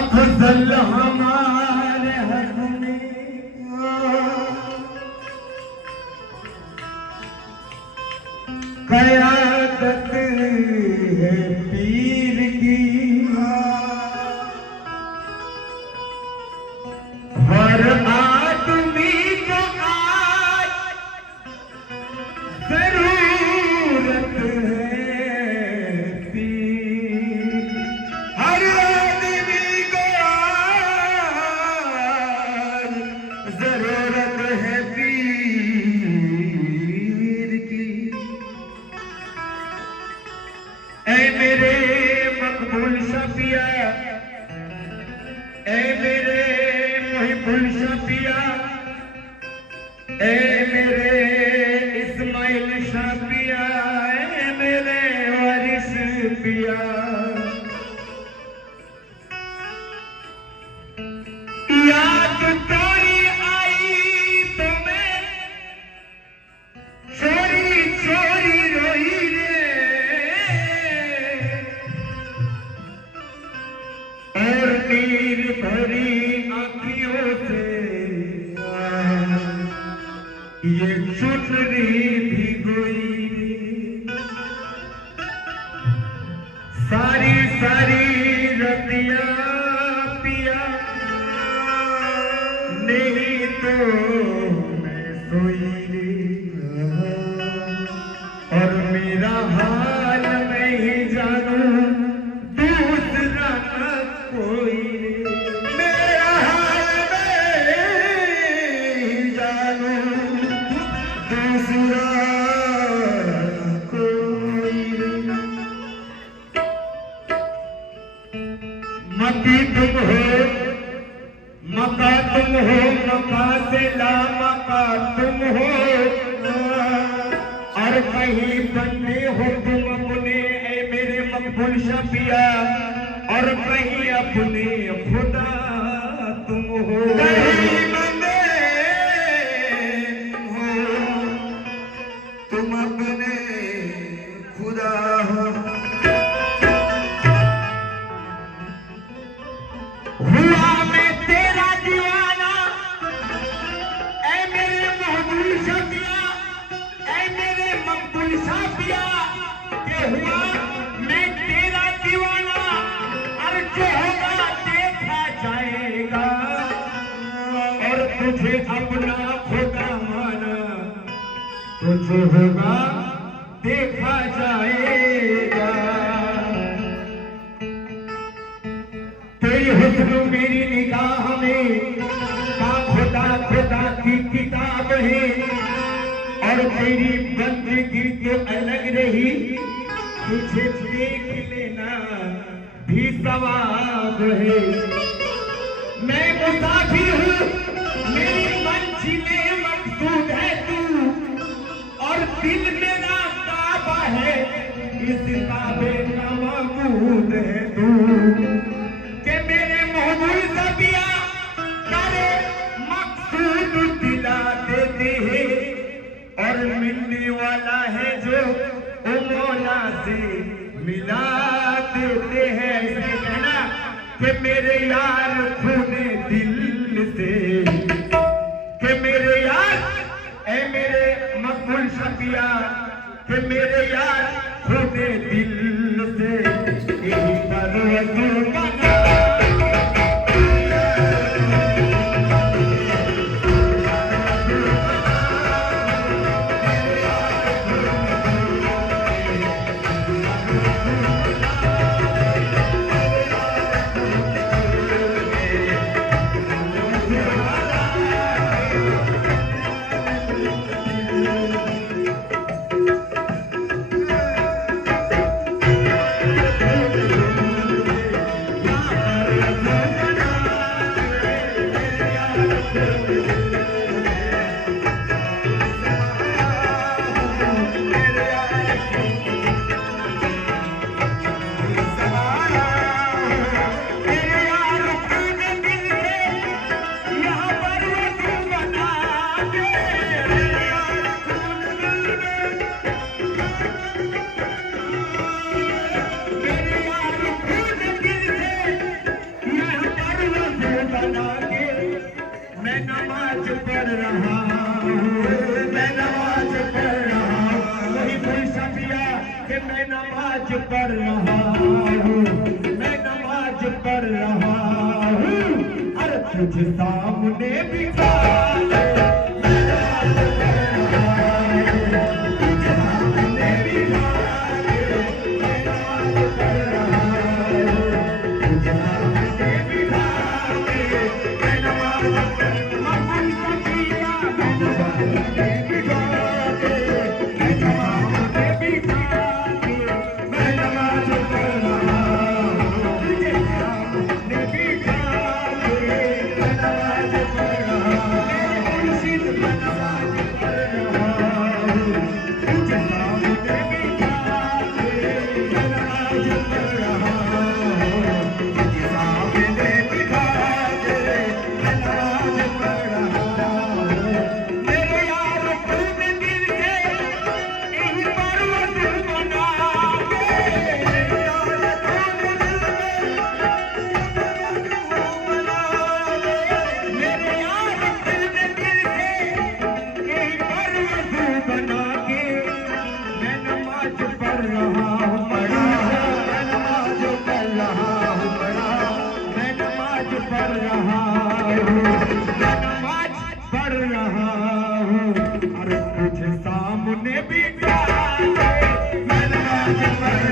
अफजल हमारे हक में क़यादत है पीर की। हर आदमी को आज जरूरत है पीर। हर आदमी को आज जरूरत है पीर की। ऐ मेरे मकबूल शफिया, ऐ मेरे मुहिबुल शफिया, ऐ मेरे इस्माइल शफिया, ऐ मेरे वारिस पिया। याद तारी आई तो मैं चोरी चोरी रोई रे, और नीर भरी आँखियों से ये चुनरी भिगोई रे। सारी सारी रतिया पिया नहीं तो मैं सोई रे। और मेरा हाल मैं ही जानू दूसरा न कोई रे। मेरा हाल मैं ही जानू दूसरा न कोई रे। मती तुम हो मका तुम हो, मका से ला मका तुम हो, और कहीं बनते हो तुम अपने ऐ मेरे मकबूल शफिया, और कहीं अपने खुदा तुम हो। कहीं बंदे हो तुम अपने खुदा हो। हुआ मैं तेरा दीवाना ऐ मेरे महबूब शफिया, ऐ मेरे मकबूल शफिया, के हुआ मैं तेरा दीवाना। और जो होगा देखा जाएगा, और तुझे अपना खुदा माना तो जो होगा देखा जाएगा। तेरी हुस्न मेरी निगाह में का खुदा खुदा की किताब है, और तेरी बंदगी तो अलग रही, तुझे देख लेना भी सवाब है। मैं मुसाफिर हूँ, मेरी मंजिले मकसूद है तू, और दिल मेरा काबा है, इस काबे का मबूद है तू। के मेरे महबूब शफिया करे मकसूद दिला देते हैं, और मिलने वाला है जो वो मौला से मिला देते हैं। ऐसे कहना कि मेरे यार खूने दिल से, कि मेरे यार ऐ मेरे मकबूल शफिया, कि मेरे यार खूने दिल से यही पर वजू बना। मैं नमाज पढ़ रहा हूँ, मैं नमाज पढ़ रहा हूँ। वही पुलिस पिया कि मैं नमाज पढ़ रहा हूँ, मैं नमाज पढ़ रहा हूँ। अरे तुझे सामने बिठा दे, मैं नमाज पढ़ रहा हूँ, तुझे सामने बिठा दे, मैं नमाज पढ़ रहा हूँ, तुझे सामने बिठा दे, मैं नमाज पढ़ सामने बिठा दे, मैं नमाज पढ़ रहा हूँ, तुझे सामने बिठा दे, मैं नमाज पढ़ रहा हूँ, तुझे सामने बिठा दे, मैं नमाज पढ़ रहा हूँ, तुझे सामने बिठा दे, मैं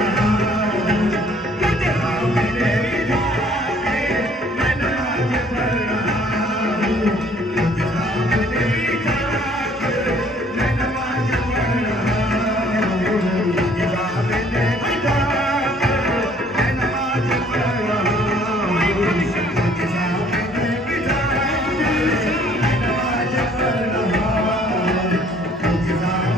नमाज पढ़ रहा हूँ, तुझे सामने बिठा दे, मैं नमाज पढ़ रहा हूँ, तुझे सामने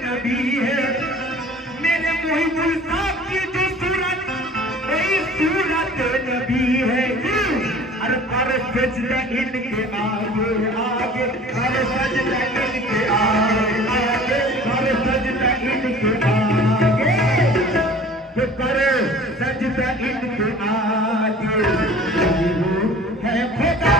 नबी है मेरे मोहिबुल साहब की जो सूरत वही सूरत नबी है। अरे पर सजदा इनके आगे आगे, हर सजदा इनके आगे आगे, हर सजदा इनके आगे, तो कर सजदा इनके आगे है खुदा।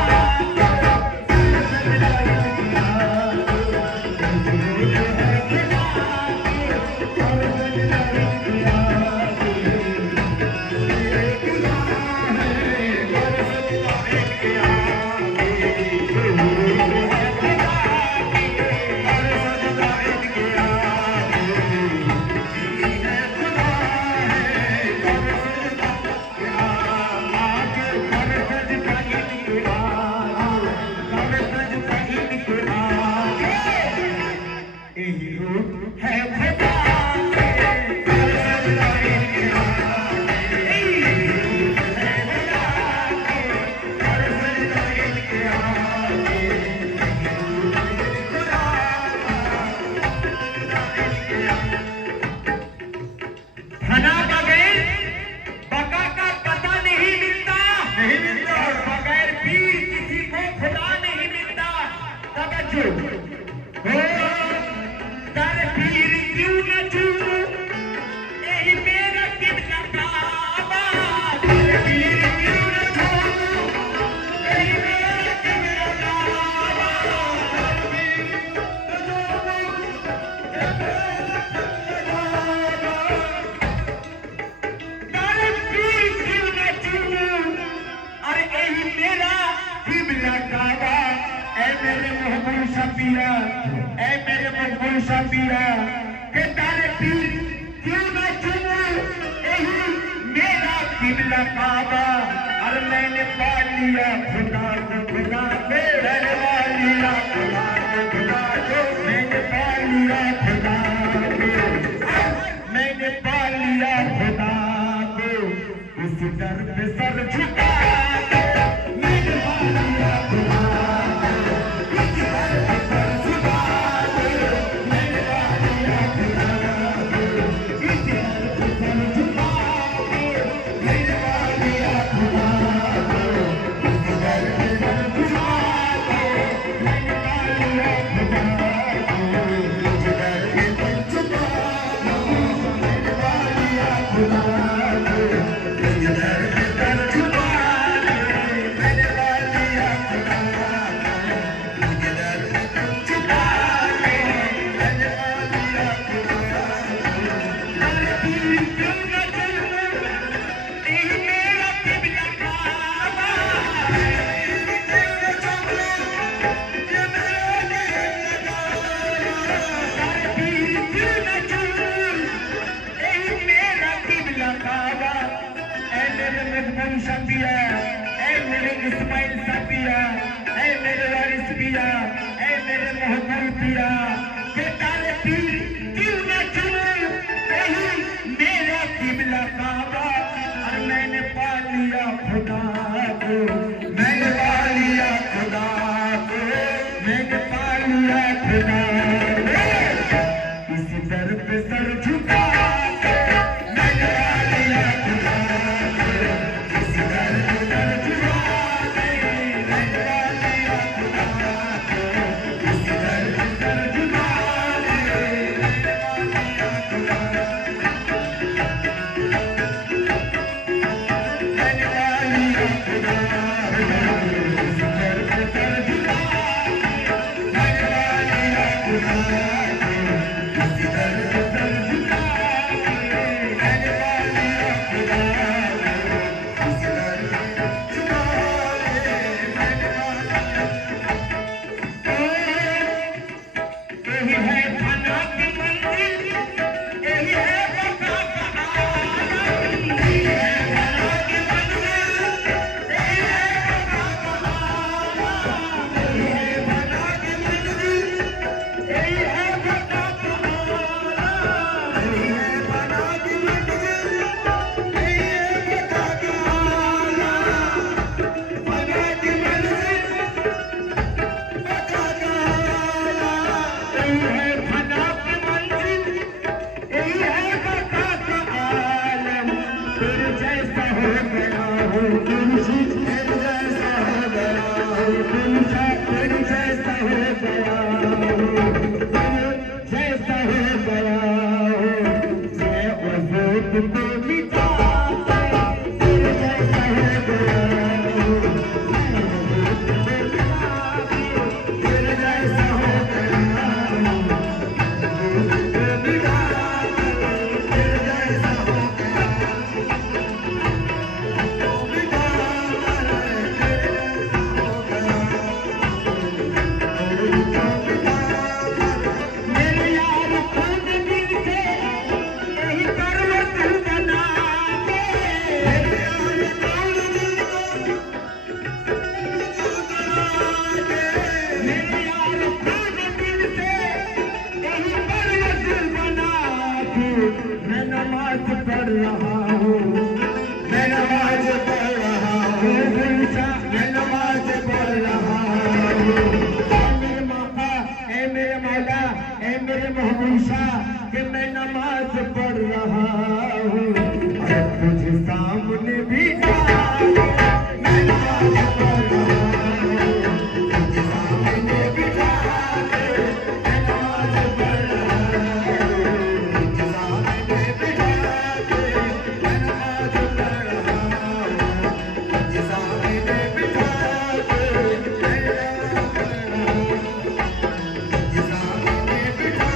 शबीरा ऐ मेरे मकबूल शबीरा के तारे पीर क्यों ना चुनूं यही मेरा किबला काबा। और मैंने पा लिया खुदा को खुदा के, मैंने पा लिया खुदा को खुदा को, मैंने पा लिया खुदा को, मैंने पा लिया खुदा को। उस दर पे सर झुका के मैंने इस्माइल सा पिया, ऐ मेरे वारिस पिया, ऐ मेरे महबूब पिया, के तारे पीर क्यों न चुने यही मेरा किबला काबा। और मैंने पा लिया खुदा को, मैंने पा लिया खुदा को, मैंने पा लिया खुदा को। इसी दर पे सर झुका के मैंने पा लिया खुदा को, इसी दर पे सर झुका के मैंने पा लिया खुदा को, इसी दर पे सर झुका के मैंने पा लिया खुदा को, मैंने पा लिया खुदा को, इसी दर पे सर झुका के मैंने पा लिया खुदा को, इसी दर पे सर झुका के मैंने पा लिया खुदा को, इसी दर पे झुका के मैंने पा लिया। यही है फना की मंजिल, यही है बका का आलम, यही है फना की मंजिल, यही है बका का आलम, यही है फना की मंजिल, यही है बका का आलम, यही है फना की मंजिल, यही है बका का आलम, फना की मंजिल, बका का आलम, यही है फना की मंजिल, यही है बका का आलम। तेरे जैसा हो गया हो मुर्शिद, तेरे जैसा हो गया हो मुर्शिद, तेरे जैसा हो गया हो, तेरे जैसा हो गया हो, मैं वजूद को मिटा के तेरे जैसा हो गया हो, मैं वजूद को मिटा के तेरे जैसा हो गया हो, वजूद को मिटा के तेरे जैसा हो गया हो, मिटा के तेरे जैसा हो गया हो, मेरे यार खुद दिल से यही करवट बना के, मेरे यार खुद दिल को मेरे यार खुद दिल से यही करवट बना के मैं नमाज पढ़ रहा हूँ, मैं नमाज पढ़ रहा हूँ, मैं नमाज पढ़ रहा हूँ। ऐ मेरे मौका, ऐ मेरे मौला, ऐ मेरे महबूबा कि मैं नमाज पढ़ रहा हूँ, और तुझे सामने बिठा के मैं नमाज पढ़ रहा हूँ, तुझे सामने बिठा के मैं नमाज पढ़ रहा हूँ, तुझे सामने बिठा के मैं नमाज पढ़ रहा हूँ, तुझे सामने बिठा के मैं नमाज पढ़ रहा हूँ, तुझे सामने बिठा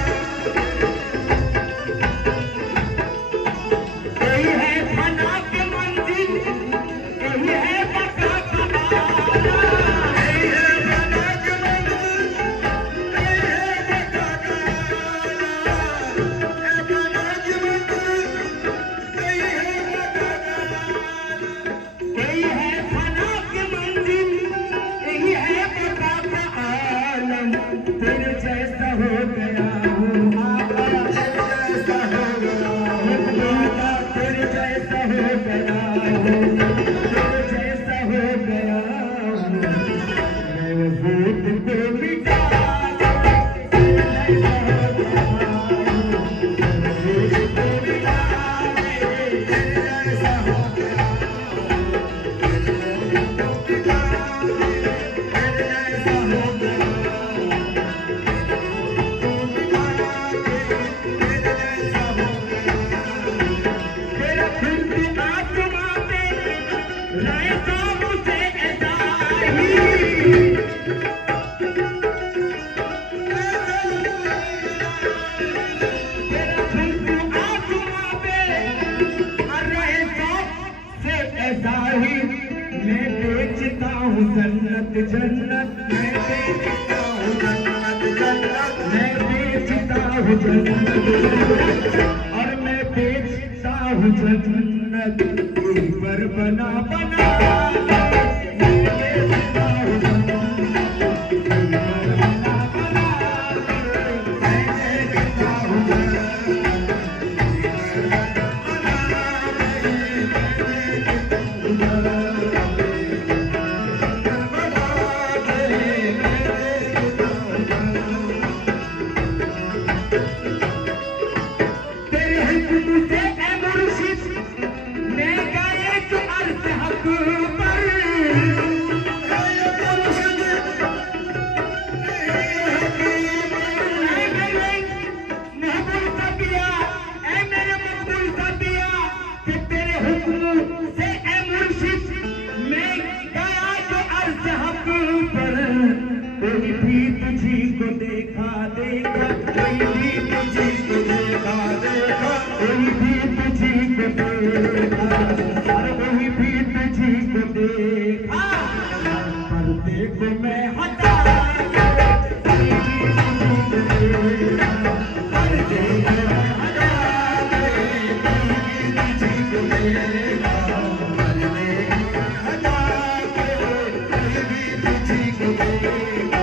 यही है फना की मंजिल, यही है बका का आलम, यही है फना की मंजिल, यही है बका का आलम, है फना की मंजिल, यही है बका का आलम, यही है फना की मंजिल, यही है बका का आलम। तेरे जैसा हो गया हूँ आका, तेरे जैसा हो गया हूँ आका, तेरे जैसा हो गया हूँ, तेरे जैसा हो गया हूँ, मैं वजूद को मिटा के तेरे जैसा हो गया हूँ, मैं वजूद को मिटा के तेरे जैसा हो गया हूँ, तेरे वजूद को मिटा के तेरे जैसा हो गया हूँ, तेरा खुद भी आसमां पे राय साहब से ऐसा ही, तेरा खुद भी आसमां पे राय साहब से ऐसा ही। मैं बेचता हूँ जन्नत जन्नत, मैं बेचता हूँ जन्नत जन्नत, मैं बेचता हूँ जन्नत, और मैं बेचता हूँ जन्नत, ऊपर बना बना के हक पर कोई भी तुझी को देखा देखा, कोई भी तुझी को देखा देखा, कोई भी तुझी को देखा, हर कोई भी तुझी को देखा, पर्दे को मैं हटा कोई भी तुझी को देखा, पर्दे को मैं हटा कोई भी तुझी को देखा,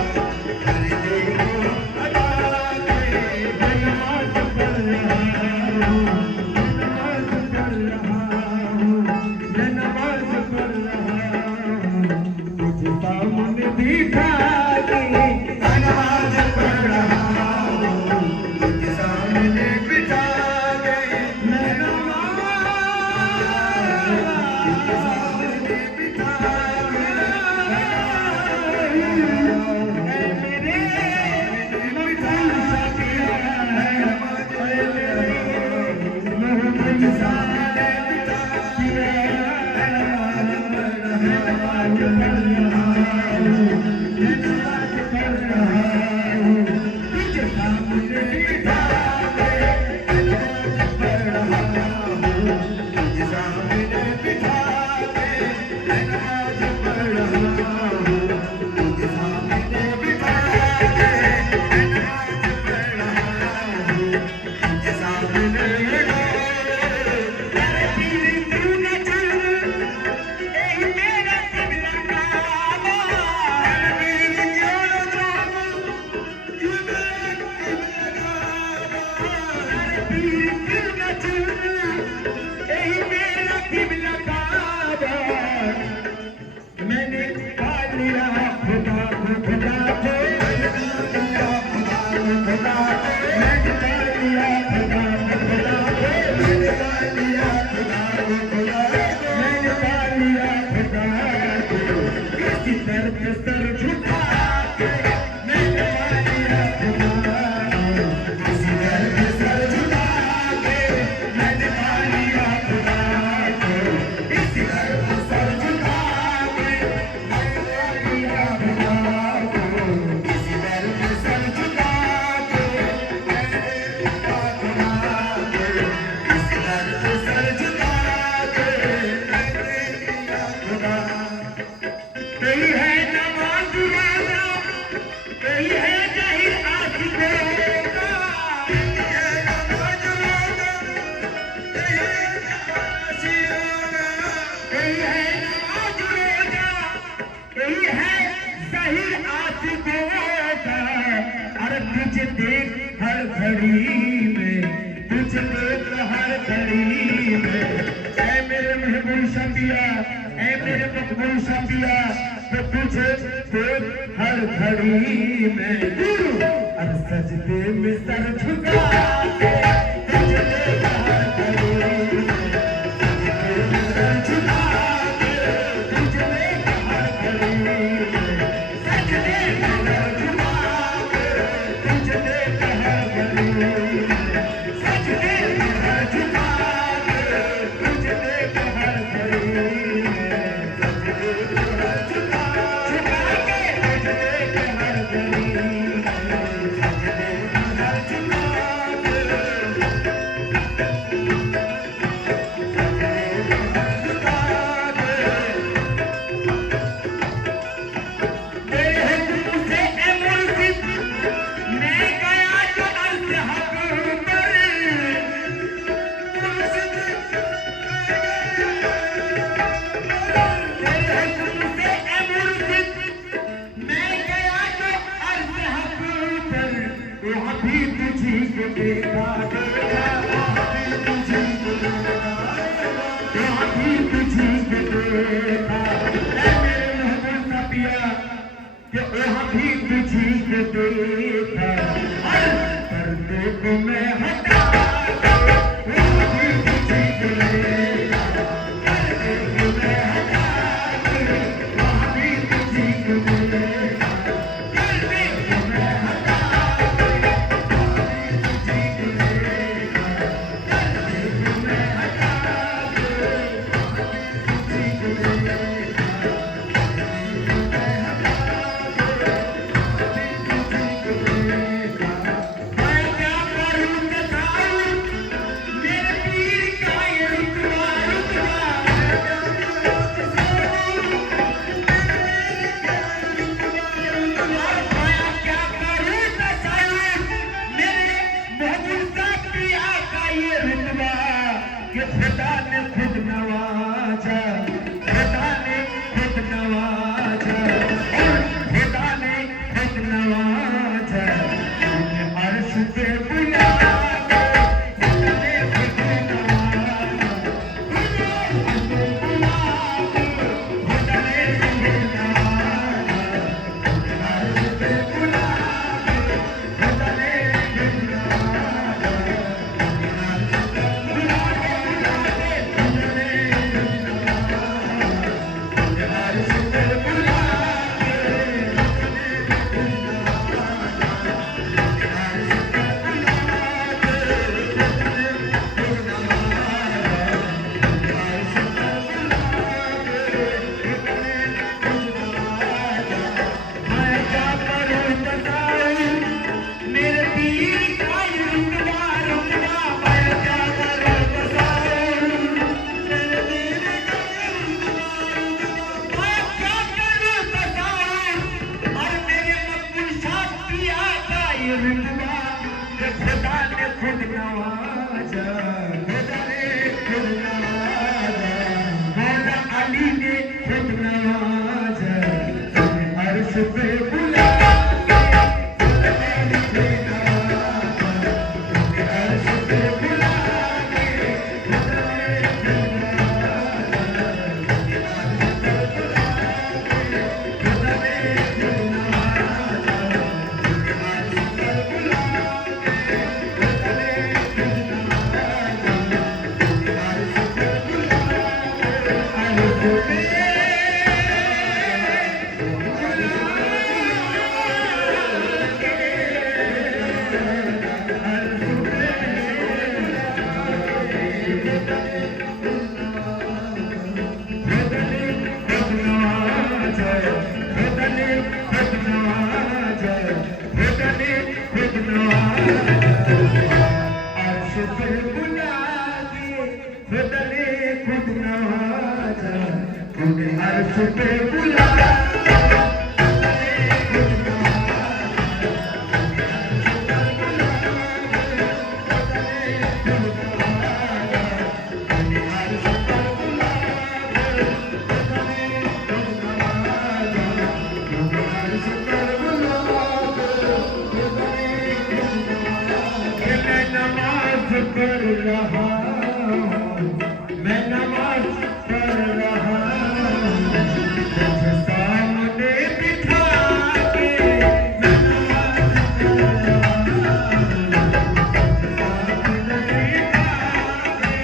हर घड़ी में हर सजदे में सर झुका के तुझे देखा हर घड़ी में सर झुका के तुझे देखा हर घड़ी में सजदे में सर झुका के तुझे देखा हर घड़ी में सजदे में सर झुका के तुझे देखा हर घड़ी में सजदे में सर झुका रुतबा के खुदा ने खुद नवाजा, खुदा ने खुद नवाजा, मौला अली ने खुद नवाजा, अर्श पे बुला अर्श पे बुला पढ़ रहा हूँ, मैं नमाज पढ़ रहा हूँ, मुझे सामने बिठा के मैं नमाज पढ़ रहा हूँ, सामने बिठा के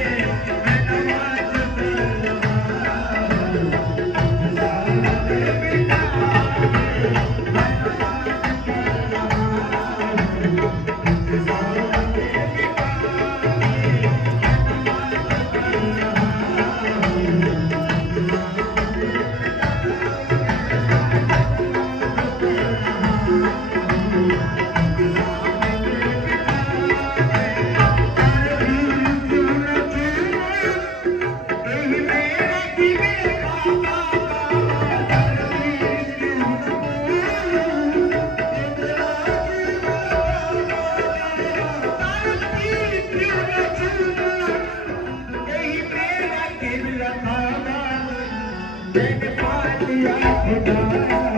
मैं नमाज पढ़ रहा हूँ, सामने बिठा के मैं नमाज पढ़ रहा मैंने पा लिया खुदा